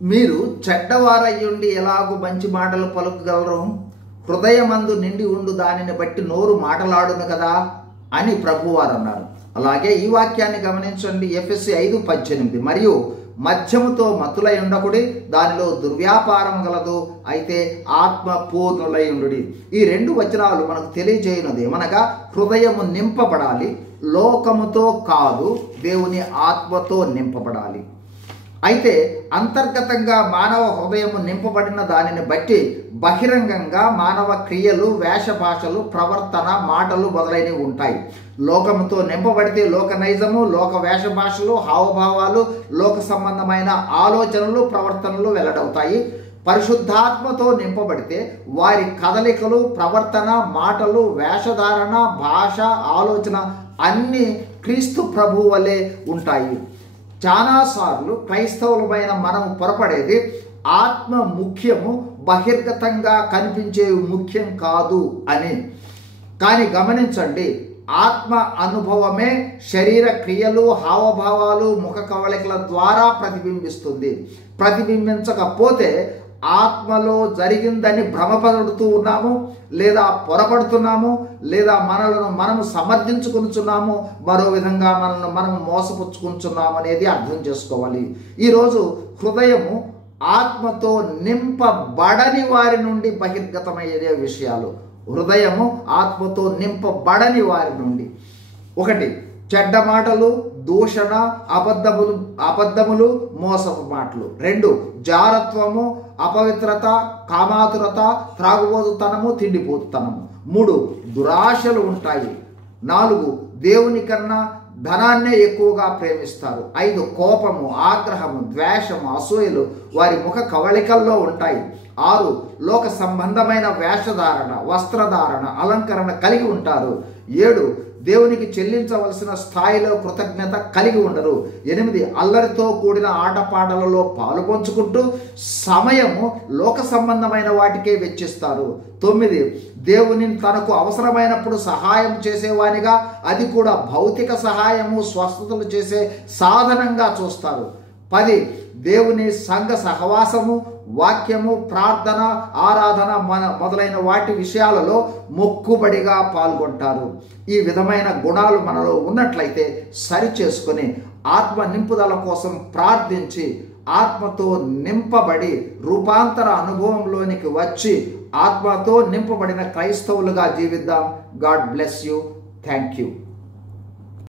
మీరు చెడ్డవారయ్యుండి ఎలాగూ మంచి మాటలు పలుకగలరు? హృదయమందు నిండి ఉండు దానిని బట్టి నోరు మాటలాడును కదా అని ప్రభువారు అన్నారు. అలాగే ఈ వాక్యాన్ని గమనించండి. ఎఫెసీ 5:18 మరియు మద్యముతో మత్తులై ఉండకుడి, దానిలో దుర్వ్యాపారం గలదు, అయితే ఆత్మ పూర్ణులై ఉండుడి. ఈ 2 వచనాలు మనకు తెలియజేయనది ఏమనగా హృదయము నింపబడాలి, లోకముతో కాదు, దేవుని ఆత్మతో నింపబడాలి. అయితే అంతర్గతంగా మానవ హృదయము నింపబడిన దానిని బట్టి బహిరంగంగా మానవ క్రియలు, వేష భాషలు, ప్రవర్తన, మాటలు మొదలైనవి ఉంటాయి. లోకముతో నింపబడితే లోక నైజము, లోక వేష భాషలు, హావభావాలు, లోక సంబంధమైన ఆలోచనలు, ప్రవర్తనలు వెల్లడవుతాయి. పరిశుద్ధాత్మతో నింపబడితే వారి కదలికలు, ప్రవర్తన, మాటలు, వేషధారణ, భాష, ఆలోచన అన్నీ క్రీస్తు ప్రభువు వలె ఉంటాయి. చాలాసార్లు క్రైస్తవులమైన మనము పొరపడేది ఆత్మ ముఖ్యము, బహిర్గతంగా కనిపించేవి ముఖ్యం కాదు అని. కానీ గమనించండి, ఆత్మ అనుభవమే శరీర క్రియలు, హావభావాలు, ముఖ కవళికల ద్వారా ప్రతిబింబిస్తుంది. ప్రతిబింబించకపోతే ఆత్మలో జరిగిందని భ్రమపడుతూ ఉన్నాము, లేదా పొరపడుతున్నాము, లేదా మనలను మనము సమర్థించుకుంటున్నాము, మరో విధంగా మనల్ని మనం మోసపుచ్చుకుంటున్నాము అనేది అర్థం చేసుకోవాలి. ఈరోజు హృదయము ఆత్మతో నింపబడని వారి నుండి బహిర్గతమయ్యే విషయాలు. హృదయము ఆత్మతో నింపబడని వారి నుండి 1 చెడ్డ మాటలు, దూషణ, అబద్ధములు, మోసపు మాటలు. 2 జారత్వము, అపవిత్రత, కామాతురత, త్రాగుబోతుతనము, తిండిపోతుతనము. 3 దురాశలు ఉంటాయి. 4 దేవుని కన్నా ధనాన్నే ఎక్కువగా ప్రేమిస్తారు. 5 కోపము, ఆగ్రహము, ద్వేషము, అసూయలు వారి ముఖ కవళికల్లో ఉంటాయి. 6 లోక సంబంధమైన వేషధారణ, వస్త్రధారణ, అలంకరణ కలిగి ఉంటారు. 7 దేవునికి చెల్లించవలసిన స్థాయిలో కృతజ్ఞత కలిగి ఉండరు. 8 అల్లరితో కూడిన ఆటపాటలలో పాలు పంచుకుంటూ సమయము లోక సంబంధమైన వాటికే వెచ్చిస్తారు. 9 దేవుని తనకు అవసరమైనప్పుడు సహాయం చేసేవానిగా, అది కూడా భౌతిక సహాయము, స్వస్థతలు చేసే సాధనంగా చూస్తారు. 10 దేవుని సంఘ సహవాసము, వాక్యము, ప్రార్థన, ఆరాధన మొదలైన వాటి విషయాలలో మొక్కుబడిగా పాల్గొంటారు. ఈ విధమైన గుణాలు మనలో ఉన్నట్లయితే సరి చేసుకొని ఆత్మ నింపుదల కోసం ప్రార్థించి ఆత్మతో నింపబడి రూపాంతర అనుభవంలోనికి వచ్చి ఆత్మతో నింపబడిన క్రైస్తవులుగా జీవిద్దాం. God bless you. Thank you.